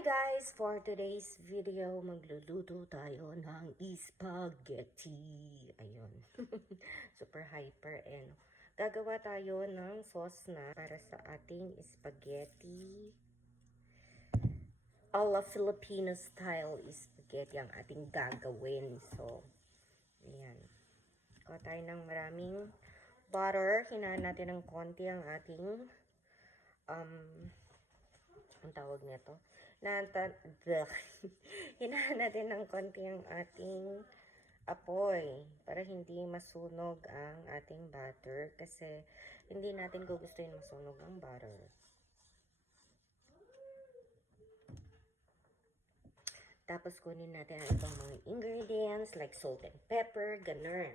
Hi guys! For today's video, magluluto tayo ng spaghetti. Ayun. Super hyper and gagawa tayo ng sauce na para sa ating spaghetti. A la Filipino style spaghetti ang ating gagawin. So, ayan. Kuha tayo ng maraming butter. Hinaan natin ng konti ang ating ang tawag nito. Hinaan natin ng konti ang ating apoy para hindi masunog ang ating butter kasi hindi natin gugustuhin masunog ang butter. Tapos kunin natin ang ibang mga ingredients like salt and pepper, ganun.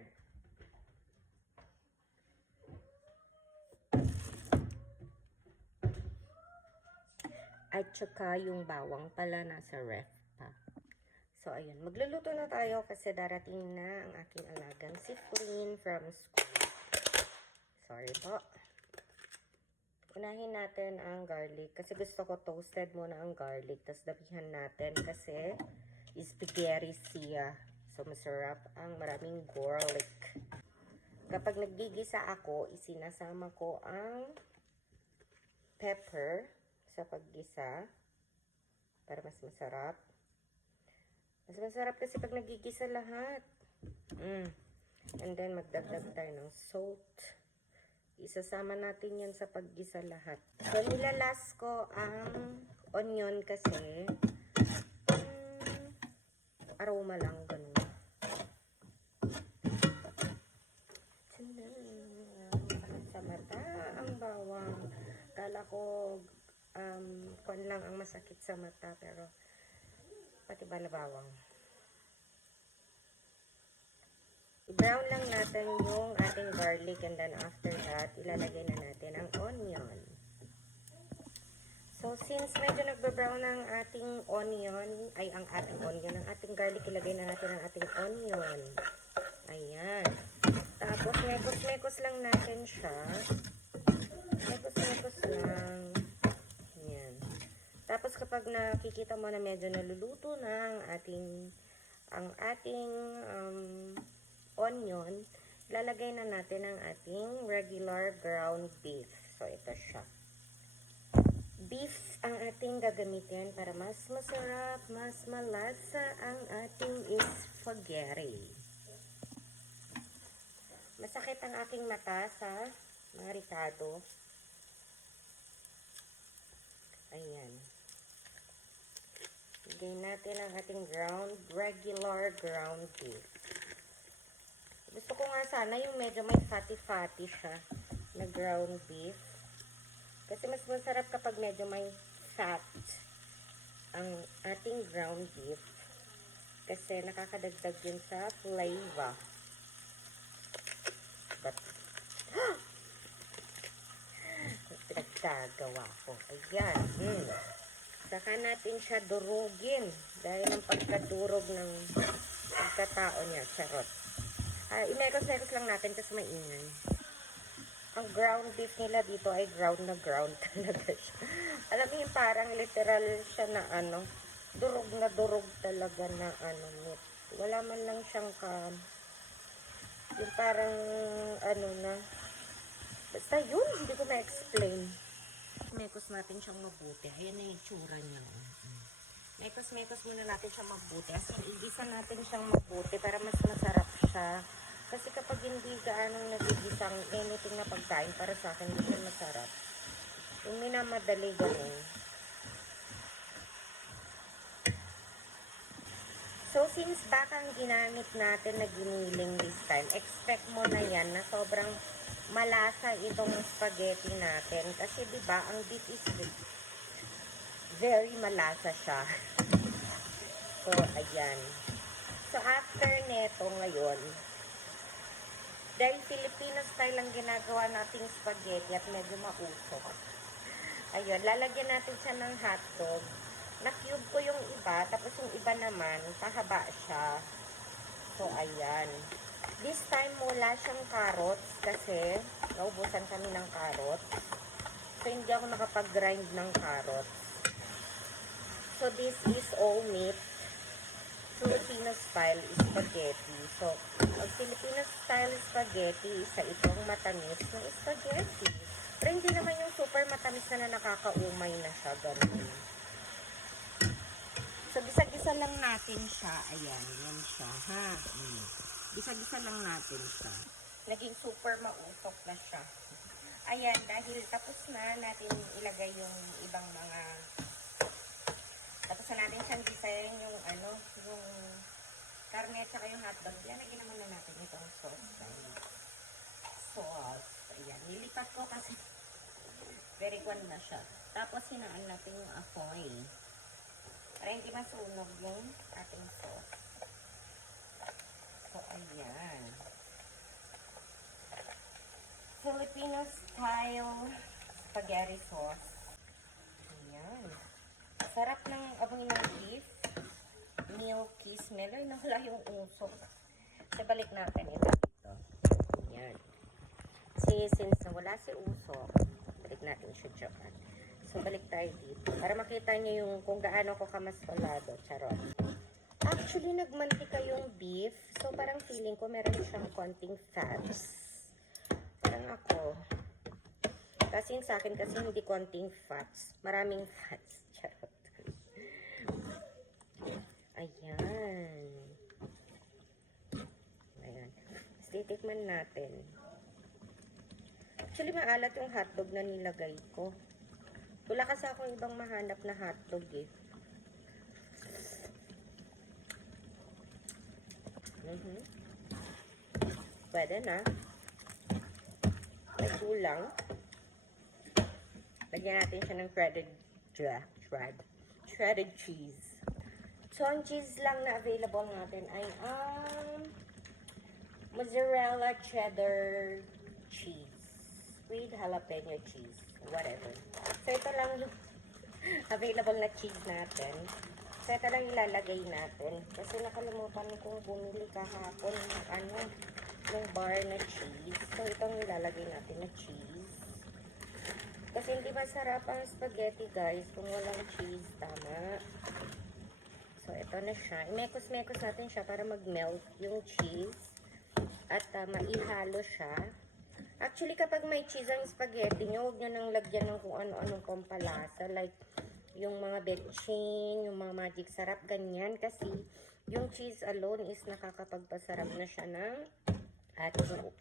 At saka yung bawang pala nasa ref pa. So, ayun. Magluluto na tayo kasi darating na ang aking alagang si Flynn from school. Sorry po. Unahin natin ang garlic kasi gusto ko toasted muna ang garlic. Tapos dapihan natin kasi spaghetti siya. So, masarap ang maraming garlic. Kapag naggigisa ako, isinasama ko ang pepper sa paggisa para mas masarap. Mas masarap kasi pag nagigisa lahat. And then magdagdag tayo ng salt. Isasama natin yan sa paggisa lahat. So nilalas ko ang onion kasi aroma lang ganun. Sakit sa mata ang bawang. Kala ko kwan lang ang masakit sa mata pero pati balabawang. I-brown lang natin yung ating garlic and then after that ilalagay na natin ang onion. So since medyo nagbe-brown ang ating onion, ang ating garlic, ilagay na natin ang ating onion. Ayan. Tapos mekos-mekos lang natin siya. Mekos-mekos lang. Ayan. Tapos kapag nakikita mo na medyo naluluto na ang ating onion, lalagay na natin ang ating regular ground beef. So ito siya. Beef ang ating gagamitin para mas masarap, mas malasa ang ating spaghetti. Masakit ang aking mata sa mga ricado. Ayan. Lagay natin ang ating regular ground beef. Gusto ko nga sana yung medyo may fatty-fatty siya na ground beef. Kasi mas masarap kapag medyo may fat ang ating ground beef. Kasi nakakadagdag yun sa flavor. But, pinagkagawa ko. Ayan. Saka natin siya durugin dahil ang pagkadurog ng pagkatao niya. Charot. Imekos-mekos lang natin kasi maingay. Ang ground beef nila dito ay ground talaga siya. Alam mo yung parang literal siya na durog talaga na meat. Wala man lang siyang yung parang na. Basta yun, hindi ko ma-explain. Mekos natin siyang mabuti. Ayan na yung tsura niya. Mekos muna natin siyang mabuti. As in, igisa natin siyang mabuti para mas masarap siya. Kasi kapag hindi gaanong nagigisang anything na pagkain, para sa akin, hindi siya masarap. Yung minamadali ganun. So, since baka ang ginamit natin na giniling this time, expect mo na yan na sobrang malasa itong spaghetti natin. Kasi, diba, ang beef is very malasa siya. So, ayan. So, after neto ngayon, dahil Filipino style ang ginagawa nating spaghetti at medyo mausok. Ayun, lalagyan natin siya ng hotdog. Na-cube ko yung iba, tapos yung iba naman, pahaba siya. So, ayan. This time, wala siyang carrots kasi naubusan kami ng carrots. So, hindi ako nakapag-grind ng carrots. So, So, this is all meat. Filipino style spaghetti. So, ang Filipino style spaghetti, isa itong matamis na spaghetti. Pero hindi naman yung super matamis na nakakaumay na siya. Ganun. So, gisa-gisa lang natin siya. Ayan, yan siya, ha? Gisa-gisa lang natin siya. Naging super mausok na siya. Ayan, dahil tapos na natin ilagay yung ibang mga... Tapos na natin siyang gisayin yung yung karne at saka yung hotdog. Yan, lagyan naman na natin itong sauce. Sauce. Ayan, nilipat ko kasi very good na siya. Tapos hinaan natin yung apoy. Para hindi masunog yung ating sauce. So, ayan. Filipino style spaghetti sauce. Ayan. Sarap ng amoy ng beef. Milky smell. Ay, nawala yung usok. So, balik natin ito. Ayan. Since nawala si usok, balik natin siya dyan. So, balik tayo dito. Para makita niyo yung kung gaano ko kamaswalado. Charot. Actually, nagmantika yung beef. So, parang feeling ko meron siyang konting fats. Parang ako. Kasi sa akin kasi hindi konting fats. Maraming fats. Charot. Ayan. Ayan. Titikman natin. Actually, maalat yung hotdog na nilagay ko. Wala kasi akong ibang mahanap na hotdog eh. Pwede na. May kulang. Lagyan natin siya ng shredded cheese. So, ang cheese lang na available natin ay mozzarella cheddar cheese with jalapeno cheese. Whatever. So, ito lang yung available na cheese natin. So, ito lang ilalagay natin. Kasi nakalimutan kong bumili kahapon ng bar na cheese. So, itong ilalagay natin na cheese. Kasi hindi masarap ang spaghetti, guys, kung walang cheese. Tama. So, ito na siya. Imekos-mekos natin siya para mag-melt yung cheese. At maihalo siya. Actually, kapag may cheese ang spaghetti nyo, huwag nyo nang lagyan ng kung ano-anong pampalasa. Like, yung mga betchin, yung mga magic sarap, ganyan. Kasi, yung cheese alone is nakakapagpasarap na siya ng ating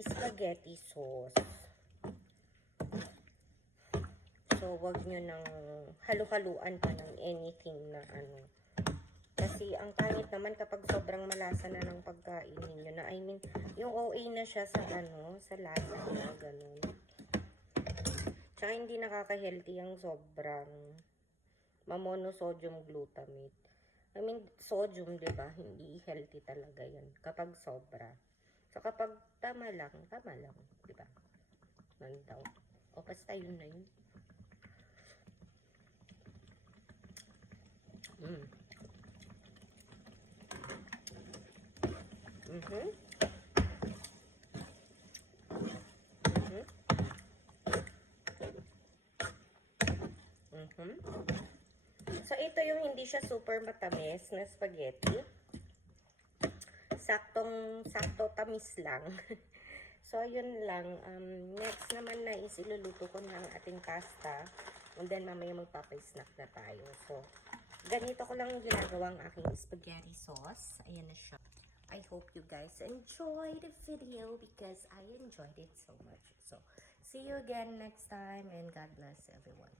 spaghetti sauce. So, wag nyo nang halu-haluan pa ng anything na Kasi, ang pangit naman kapag sobrang malasa na ng pagkain ninyo na, I mean, yung OA na siya sa sa lasa na, ganun. Tsaka, hindi nakaka-healthy ang sobrang mamonosodium glutamate. I mean, sodium, diba? Hindi healthy talaga yan kapag sobra. So, kapag tama lang, diba? Man daw. O, basta yun na yun. So, ito yung hindi siya super matamis na spaghetti. Sakto tamis lang. So, yun lang. Next naman na is iluluto ko na ang ating pasta. And then, mamaya magpapa-snack na tayo. So, ganito ko lang ginagawa ang aking spaghetti sauce. Ayan na siya. I hope you guys enjoyed the video because I enjoyed it so much. So, see you again next time and God bless everyone.